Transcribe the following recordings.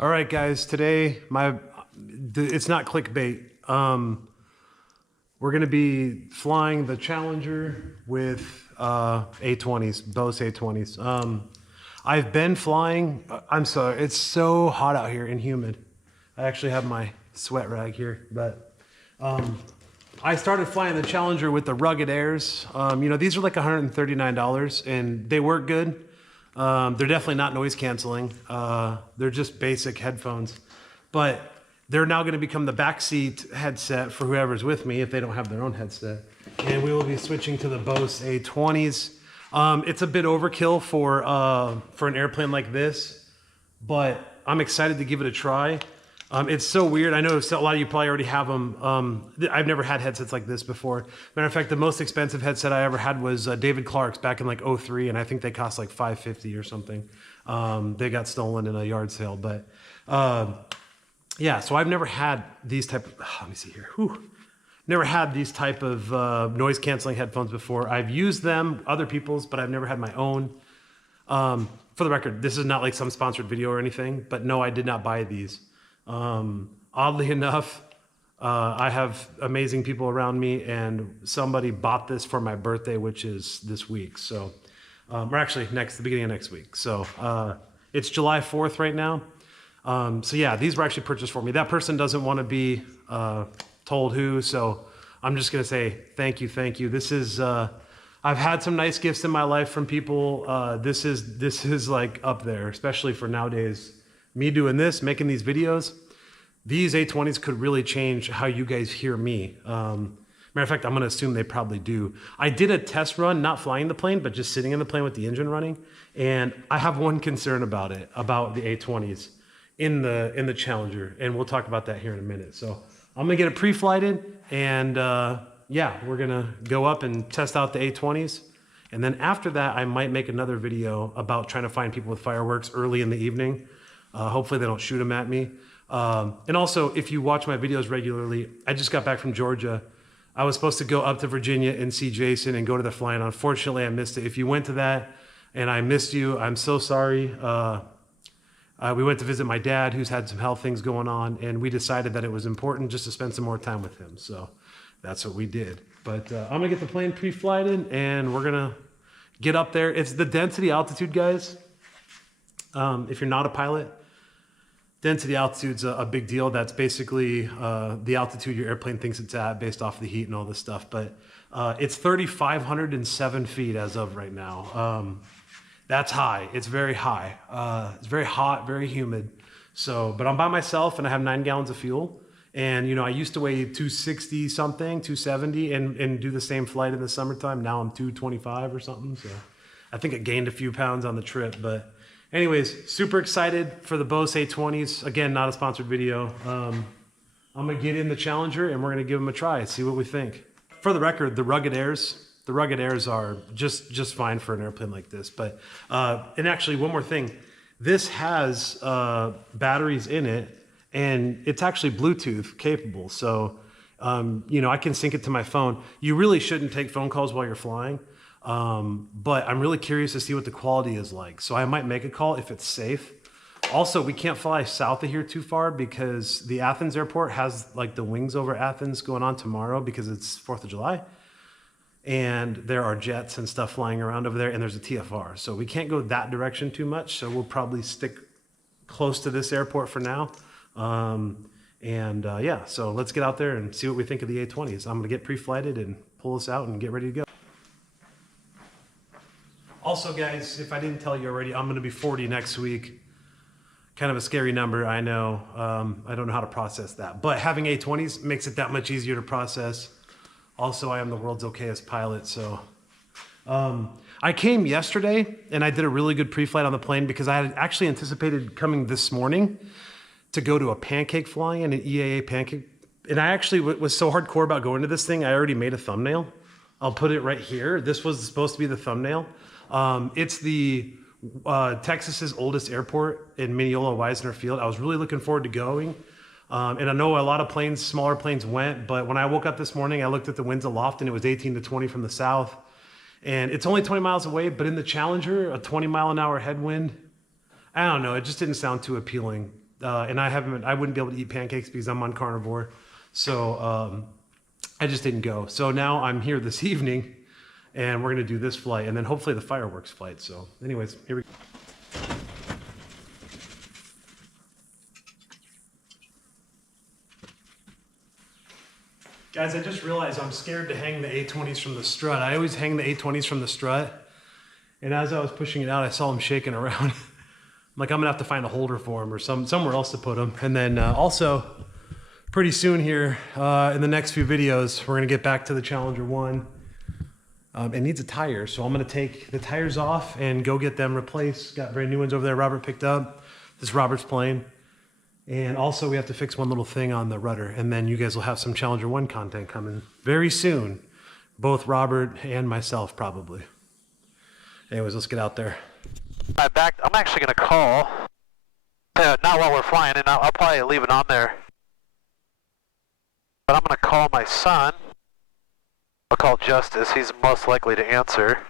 All right, guys. Today, it's not clickbait. We're going to be flying the Challenger with A20s, Bose A20s. I've been flying. I'm sorry, it's so hot out here and humid. I actually have my sweat rag here, but I started flying the Challenger with the Rugged Airs. These are like $139, and they work good. They're definitely not noise canceling. They're just basic headphones, but they're now going to become the backseat headset for whoever's with me if they don't have their own headset. And we will be switching to the Bose A20s. It's a bit overkill for an airplane like this, but I'm excited to give it a try. It's so weird. I know a lot of you probably already have them. I've never had headsets like this before. Matter of fact, the most expensive headset I ever had was David Clark's back in like 03, and I think they cost like $550 or something. They got stolen in a yard sale, but yeah. So I've never had these type of. Let me see here. Never had these type of noise canceling headphones before. I've used them, other people's, but I've never had my own. For the record, this is not like some sponsored video or anything, but no, I did not buy these. Oddly enough, I have amazing people around me, and somebody bought this for my birthday, which is this week. So, or actually the beginning of next week. So, it's July 4th right now. So yeah, these were actually purchased for me. That person doesn't want to be, told who. So I'm just going to say, thank you. Thank you. This is, I've had some nice gifts in my life from people. This is like up there, especially for nowadays. Me doing this, making these videos, these A20s could really change how you guys hear me. Matter of fact, I'm gonna assume they probably do. I did a test run, not flying the plane, but just sitting in the plane with the engine running. And I have one concern about it, about the A20s in the Challenger. And we'll talk about that here in a minute. So I'm gonna get it pre-flighted, and yeah, we're gonna go up and test out the A20s. And then after that, I might make another video about trying to find people with fireworks early in the evening. Hopefully they don't shoot them at me. And also, if you watch my videos regularly, I just got back from Georgia. I was supposed to go up to Virginia and see Jason and go to the flying. Unfortunately, I missed it. If you went to that and I missed you, I'm so sorry. We went to visit my dad, who's had some health things going on, and we decided that it was important just to spend some more time with him. So that's what we did. But I'm gonna get the plane pre-flighted, and we're gonna get up there. It's the density altitude, guys. If you're not a pilot, density altitude's a big deal. That's basically the altitude your airplane thinks it's at based off the heat and all this stuff. But it's 3,507 feet as of right now. That's high. It's very high. It's very hot, very humid. So, but I'm by myself and I have 9 gallons of fuel. And I used to weigh 260 something, 270, and do the same flight in the summertime. Now I'm 225 or something. So I think I gained a few pounds on the trip, but. Anyways, super excited for the Bose A20s. Again, not a sponsored video. I'm gonna get in the Challenger and we're gonna give them a try, see what we think. For the record, the Rugged Airs are just fine for an airplane like this. But, and actually one more thing, this has batteries in it and it's actually Bluetooth capable. So, I can sync it to my phone. You really shouldn't take phone calls while you're flying. But I'm really curious to see what the quality is like. So I might make a call if it's safe. Also, we can't fly south of here too far because the Athens airport has like the wings over Athens going on tomorrow because it's 4th of July. And there are jets and stuff flying around over there, and there's a TFR. So we can't go that direction too much. So we'll probably stick close to this airport for now. Yeah, so let's get out there and see what we think of the A20s. I'm gonna get pre-flighted and pull this out and get ready to go. Also, guys, if I didn't tell you already, I'm going to be 40 next week. Kind of a scary number, I know. I don't know how to process that. But having A20s makes it that much easier to process. Also, I am the world's okayest pilot, so. I came yesterday, and I did a really good pre-flight on the plane because I had actually anticipated coming this morning to go to a pancake flying, an EAA pancake. And I actually was so hardcore about going to this thing, I already made a thumbnail. I'll put it right here. This was supposed to be the thumbnail. It's the Texas's oldest airport in Mineola Wisner Field. I was really looking forward to going. And I know a lot of smaller planes went, but when I woke up this morning, I looked at the winds aloft and it was 18 to 20 from the south. And it's only 20 miles away, but in the Challenger, a 20-mile-an-hour headwind, I don't know, it just didn't sound too appealing. and I wouldn't be able to eat pancakes because I'm on carnivore. So I just didn't go. So now I'm here this evening, and we're gonna do this flight, and then hopefully the fireworks flight. So, anyways, here we go. Guys, I just realized I'm scared to hang the A20s from the strut. I always hang the A20s from the strut, and as I was pushing it out, I saw them shaking around. I'm like, I'm gonna have to find a holder for them or somewhere else to put them. And then also, pretty soon here, in the next few videos, we're gonna get back to the Challenger 1. It needs a tire, so I'm gonna take the tires off and go get them replaced. Got brand new ones over there Robert picked up. This is Robert's plane. And also we have to fix one little thing on the rudder, and then you guys will have some Challenger 1 content coming very soon. Both Robert and myself, probably. Anyways, let's get out there. I'm actually gonna call, not while we're flying, and I'll probably leave it on there. But I'm gonna call my son. I'll call Justice, he's most likely to answer.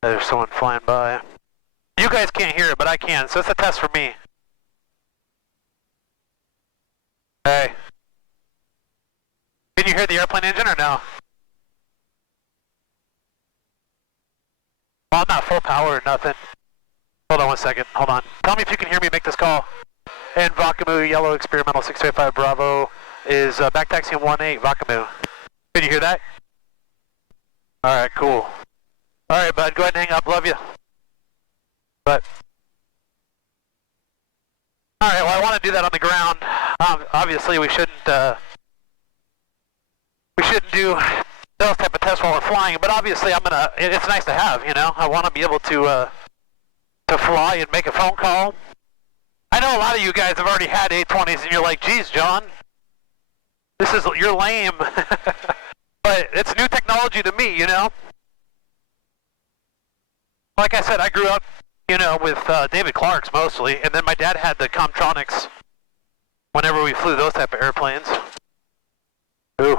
There's someone flying by. You guys can't hear it, but I can, so it's a test for me. Hey. Can you hear the airplane engine or no? Well, I'm not full power or nothing. Hold on 1 second, hold on. Tell me if you can hear me make this call. And Vakamu, Yellow Experimental 625 Bravo is back taxiing 18, Vakamu. Can you hear that? Alright, cool. Alright, bud, go ahead and hang up, love you. But all right, well, I want to do that on the ground. Obviously, we shouldn't do those type of tests while we're flying. But obviously, it's nice to have. You know, I want to be able to fly and make a phone call. I know a lot of you guys have already had A20s, and you're like, "Geez, John, you're lame." But it's new technology to me, you know. Like I said, I grew up, you know, with David Clark's mostly, and then my dad had the Comtronics whenever we flew those type of airplanes. Ooh.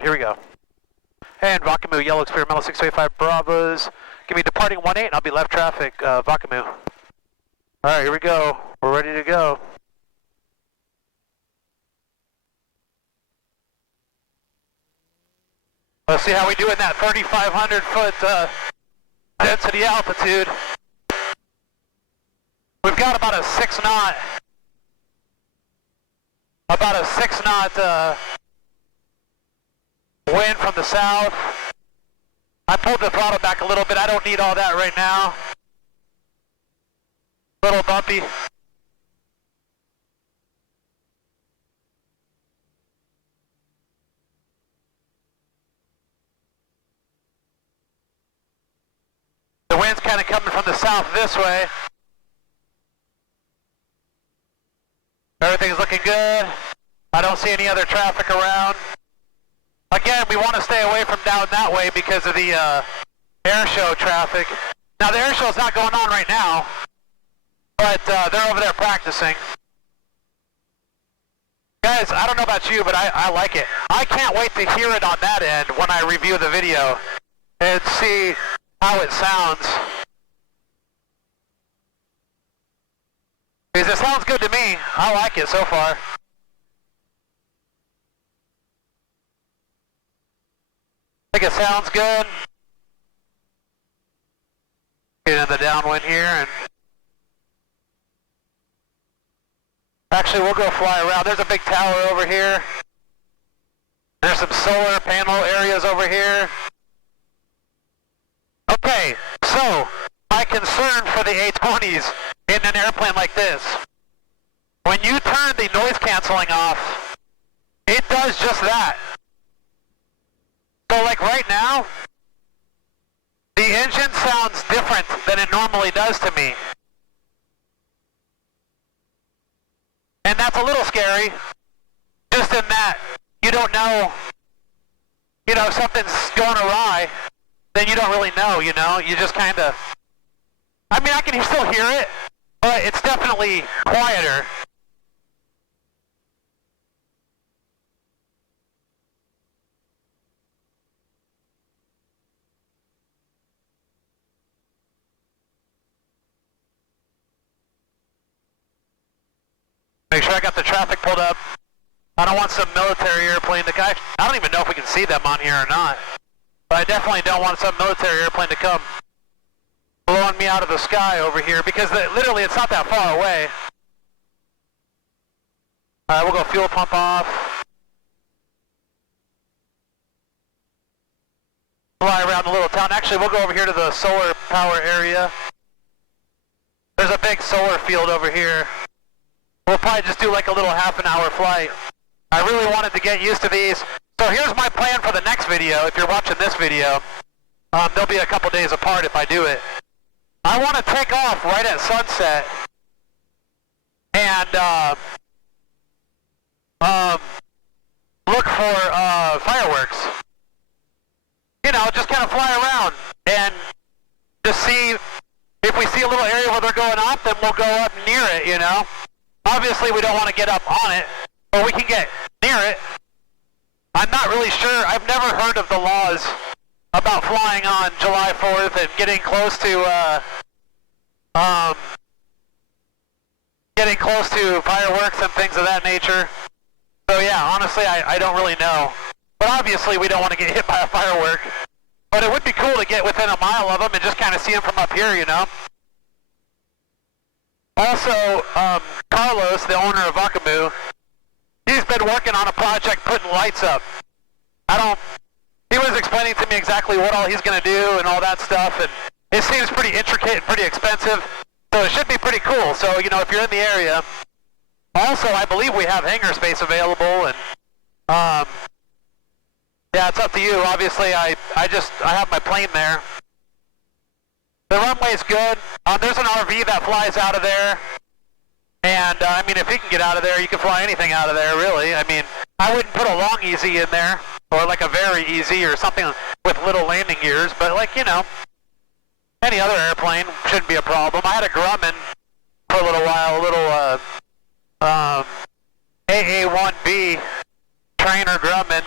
Here we go. And Vakamu, Yellow Experimental 625 Bravos. Give me departing 18, and I'll be left traffic, Vakamu. Alright, here we go. We're ready to go. Let's see how we do in that 3,500 foot density altitude. We've got about a 6 knot wind from the south. I pulled the throttle back a little bit. I don't need all that right now. A little bumpy. The wind's kind of coming from the south this way. Everything's looking good. I don't see any other traffic around. Again, we want to stay away from down that way because of the air show traffic. Now, the air show's not going on right now, but they're over there practicing. Guys, I don't know about you, but I like it. I can't wait to hear it on that end when I review the video and see how it sounds. Because it sounds good to me. I like it so far. I think it sounds good. Get in the downwind here and actually we'll go fly around. There's a big tower over here. There's some solar panel areas over here. Okay, so my concern for the A20s in an airplane like this, when you turn the noise canceling off, it does just that. So like right now, the engine sounds different than it normally does to me. And that's a little scary, just in that you don't know, you know, if something's going awry, then you don't really know, you know, you just kind of, I mean, I can still hear it, but it's definitely quieter. Make sure I got the traffic pulled up. I don't want some military airplane to guy. I don't even know if we can see them on here or not. But I definitely don't want some military airplane to come blowing me out of the sky over here because literally it's not that far away. Alright, we'll go fuel pump off. Fly around the little town. Actually, we'll go over here to the solar power area. There's a big solar field over here. We'll probably just do like a little half an hour flight. I really wanted to get used to these. So here's my plan for the next video. If you're watching this video, they'll be a couple days apart if I do it. I want to take off right at sunset and look for fireworks. You know, just kind of fly around and just see if we see a little area where they're going off, then we'll go up near it, you know. Obviously, we don't want to get up on it, but we can get near it. I'm not really sure. I've never heard of the laws about flying on July 4th and getting close to fireworks and things of that nature. So yeah, honestly, I don't really know. But obviously, we don't want to get hit by a firework. But it would be cool to get within a mile of them and just kind of see them from up here, you know. Also, Carlos, the owner of Wakamu, he's been working on a project putting lights up. He was explaining to me exactly what all he's going to do and all that stuff, and it seems pretty intricate and pretty expensive, so it should be pretty cool. So, you know, if you're in the area. Also, I believe we have hangar space available, and, yeah, it's up to you. Obviously, I have my plane there. The runway's good. There's an RV that flies out of there. And, I mean, if he can get out of there, you can fly anything out of there, really. I mean, I wouldn't put a long easy in there, or like a very easy, or something with little landing gears. But, like, you know, any other airplane shouldn't be a problem. I had a Grumman for a little while, a little AA-1B trainer Grumman.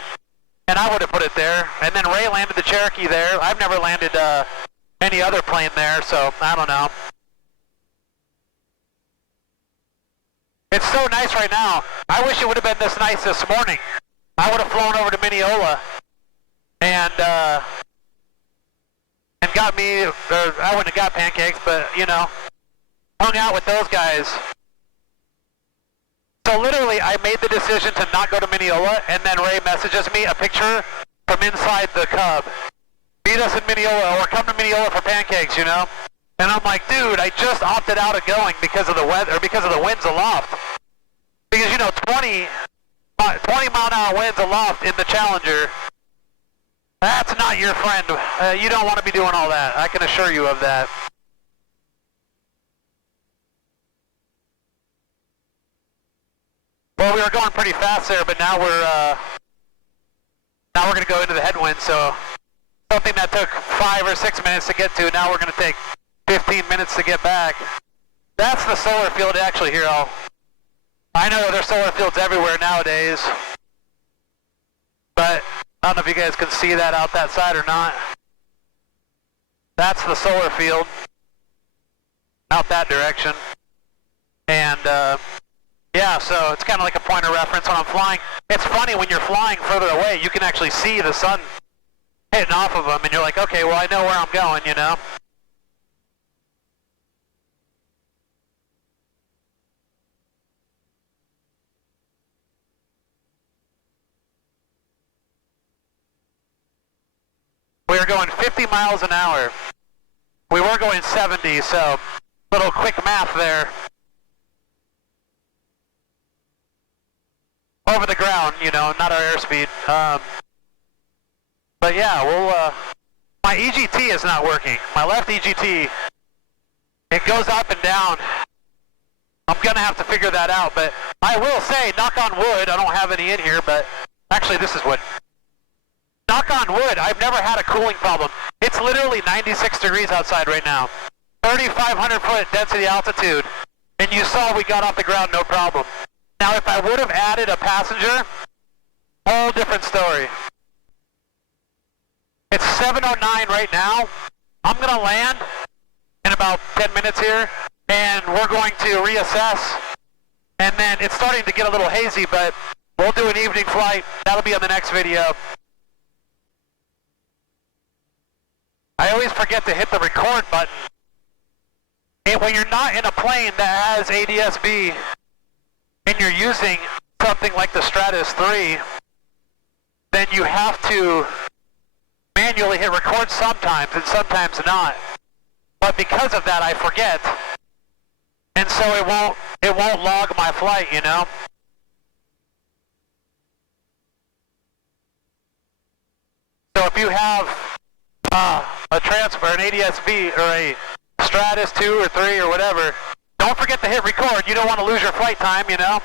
And I would have put it there. And then Ray landed the Cherokee there. I've never landed any other plane there, so I don't know. It's so nice right now. I wish it would have been this nice this morning. I would have flown over to Mineola and got me, or I wouldn't have got pancakes, but, you know, hung out with those guys. So literally, I made the decision to not go to Mineola, and then Ray messages me a picture from inside the Cub. Meet us in Mineola, or come to Mineola for pancakes, you know? And I'm like, dude, I just opted out of going because of the weather, or because of the winds aloft. Because, you know, 20 mile-an-hour winds aloft in the Challenger, that's not your friend. You don't want to be doing all that. I can assure you of that. Well, we were going pretty fast there, but now we're going to go into the headwind. So something that took 5 or 6 minutes to get to, now we're going to take 15 minutes to get back. That's the solar field actually here. I know there's solar fields everywhere nowadays, but I don't know if you guys can see that out that side or not. That's the solar field out that direction. And yeah, so it's kind of like a point of reference when I'm flying. It's funny when you're flying further away, you can actually see the sun hitting off of them, and you're like, okay, well, I know where I'm going, you know? We were going 50 miles an hour. We were going 70, so little quick math there. Over the ground, you know, not our airspeed. But yeah, we'll, my EGT is not working. My left EGT, it goes up and down. I'm gonna have to figure that out, but I will say, knock on wood, I don't have any in here, but actually this is wood. Knock on wood, I've never had a cooling problem. It's literally 96 degrees outside right now. 3,500 foot density altitude. And you saw we got off the ground no problem. Now if I would have added a passenger, whole different story. It's 7:09 right now. I'm going to land in about 10 minutes here, and we're going to reassess And then it's starting to get a little hazy, but we'll do an evening flight. That'll be on the next video. I always forget to hit the record button. And when you're not in a plane that has ADS-B and you're using something like the Stratus 3, then you have to manually hit record sometimes and sometimes not. But because of that, I forget. And so it won't log my flight, you know? So if you have a transfer, an ADS-B or a Stratus 2 or 3 or whatever, don't forget to hit record. You don't want to lose your flight time, you know?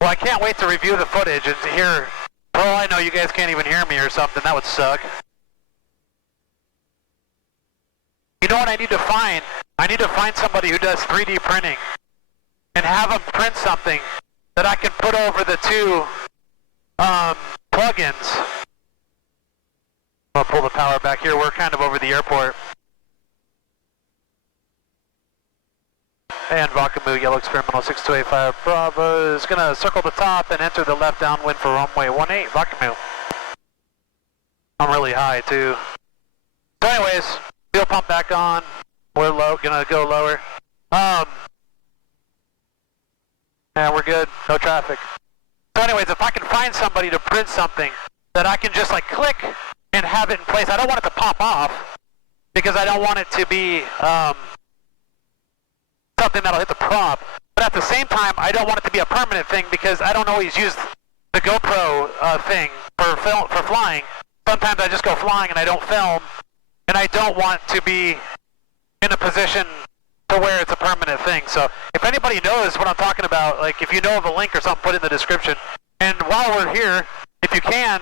Well, I can't wait to review the footage and to hear, for all I know, you guys can't even hear me or something. That would suck. You know what I need to find? I need to find somebody who does 3D printing and have them print something that I can put over the two plugins. I'll pull the power back here. We're kind of over the airport. And Vakamu, Yellow Experimental 6285 Bravo is going to circle the top and enter the left downwind for runway 18, Vakamu. I'm really high too. So anyways, fuel pump back on. We're low, gonna go lower. And we're good, no traffic. So anyways, if I can find somebody to print something that I can just like click and have it in place. I don't want it to pop off because I don't want it to be something that'll hit the prop. But at the same time, I don't want it to be a permanent thing because I don't always use the GoPro thing for flying. Sometimes I just go flying and I don't film, and I don't want to be in a position to where it's a permanent thing. So if anybody knows what I'm talking about, like if you know of a link or something, put it in the description. And while we're here, if you can,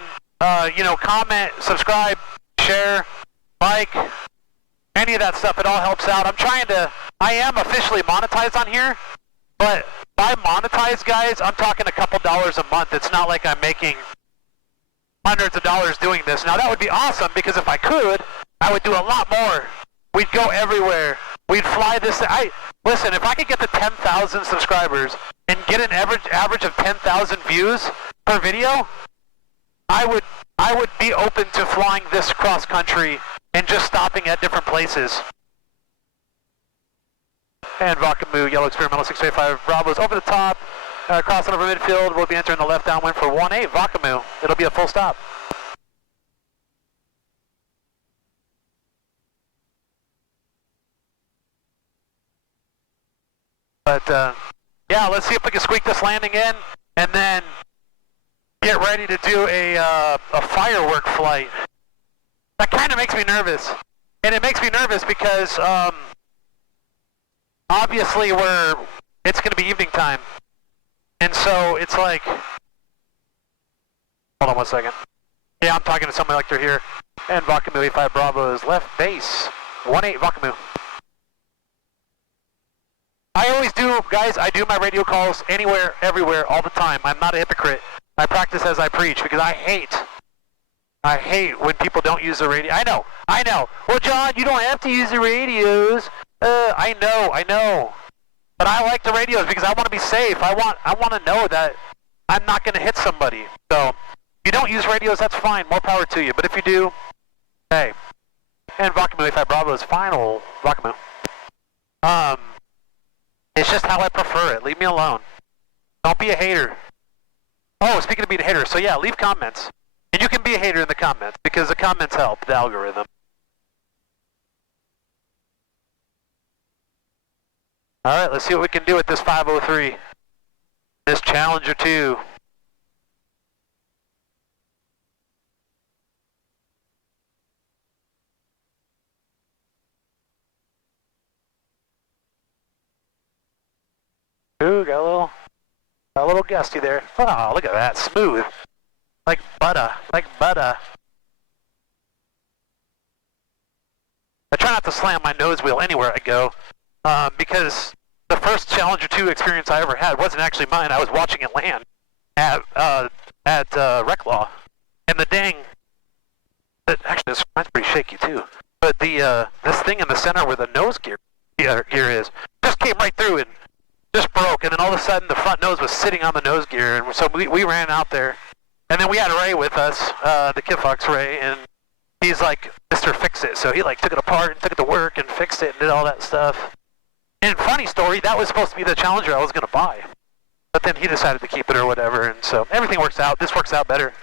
you know, comment, subscribe, share, like, any of that stuff, it all helps out. I am officially monetized on here, but by monetized, guys, I'm talking a couple dollars a month. It's not like I'm making hundreds of dollars doing this. Now that would be awesome because if I could, I would do a lot more. We'd go everywhere. We'd fly this. Listen, if I could get to 10,000 subscribers and get an average of 10,000 views per video, I would be open to flying this cross country and just stopping at different places. And Vakamu, Yellow Experimental 685 Bravo's over the top, crossing over midfield. We'll be entering the left downwind for 18 Vakamu. It'll be a full stop. But yeah, let's see if we can squeak this landing in, and then get ready to do a firework flight. That kind of makes me nervous, and it makes me nervous because obviously it's going to be evening time, and so it's like, hold on 1 second. Yeah, I'm talking to somebody like they're here. And Vakamu 85 Bravo is left base 18 Vakamu. I always do, guys, I do my radio calls anywhere, everywhere, all the time. I'm not a hypocrite. I practice as I preach because I hate when people don't use the radio. I know. Well, John, you don't have to use the radios. I know. But I like the radios because I want to be safe. I want to know that I'm not going to hit somebody. So, if you don't use radios, that's fine. More power to you. But if you do, hey. And Vakamu 85 Bravo is final. Vakamu. It's just how I prefer it. Leave me alone. Don't be a hater. Oh, speaking of being a hater, so yeah, leave comments. And you can be a hater in the comments, because the comments help the algorithm. Alright, let's see what we can do with this 503. This Challenger 2. Ooh, got a little gusty there. Oh, look at that, smooth. Like butter. I try not to slam my nose wheel anywhere I go, because the first Challenger 2 experience I ever had wasn't actually mine. I was watching it land at Reclaw, and the dang, actually this mine's pretty shaky too, but but the this thing in the center where the nose gear is just came right through and just broke, and then all of a sudden the front nose was sitting on the nose gear, and so we ran out there, and then we had Ray with us, the Kid Fox Ray, and he's like Mr. Fix It, so he like took it apart and took it to work and fixed it and did all that stuff. And funny story, that was supposed to be the Challenger I was going to buy, but then he decided to keep it or whatever, and so everything works out. This works out better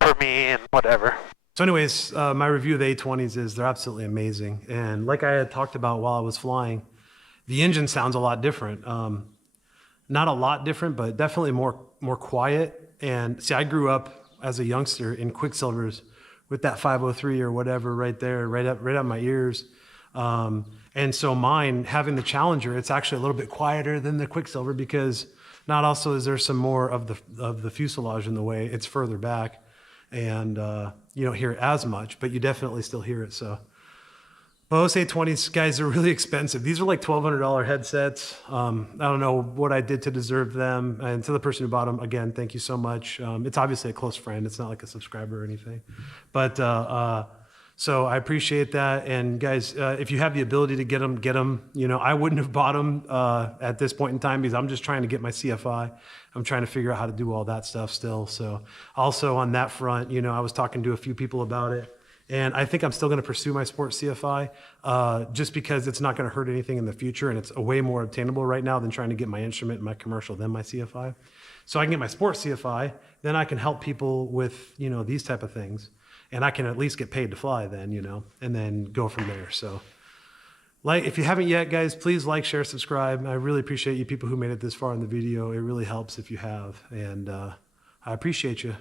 for me and whatever. So anyways, my review of the A20s is they're absolutely amazing. And like I had talked about while I was flying, the engine sounds a lot different. Not a lot different, but definitely more quiet. And see, I grew up as a youngster in Quicksilvers with that 503 or whatever right there, right up my ears. And so mine, having the Challenger, it's actually a little bit quieter than the Quicksilver because not also is there some more of the fuselage in the way, it's further back. And you don't hear it as much, but you definitely still hear it. So Bose A20s, guys, are really expensive. These are like $1,200 headsets. I don't know what I did to deserve them. And to the person who bought them, again, thank you so much. It's obviously a close friend. It's not like a subscriber or anything. But so I appreciate that. And guys, if you have the ability to get them, get them. You know, I wouldn't have bought them at this point in time because I'm just trying to get my CFI. I'm trying to figure out how to do all that stuff still. So also on that front, you know, I was talking to a few people about it. And I think I'm still going to pursue my sports CFI just because it's not going to hurt anything in the future. And it's a way more obtainable right now than trying to get my instrument and my commercial than my CFI. So I can get my sports CFI, then I can help people with, you know, these type of things. And I can at least get paid to fly then, you know, and then go from there. So like, if you haven't yet, guys, please like, share, subscribe. I really appreciate you people who made it this far in the video. It really helps if you have. And I appreciate you.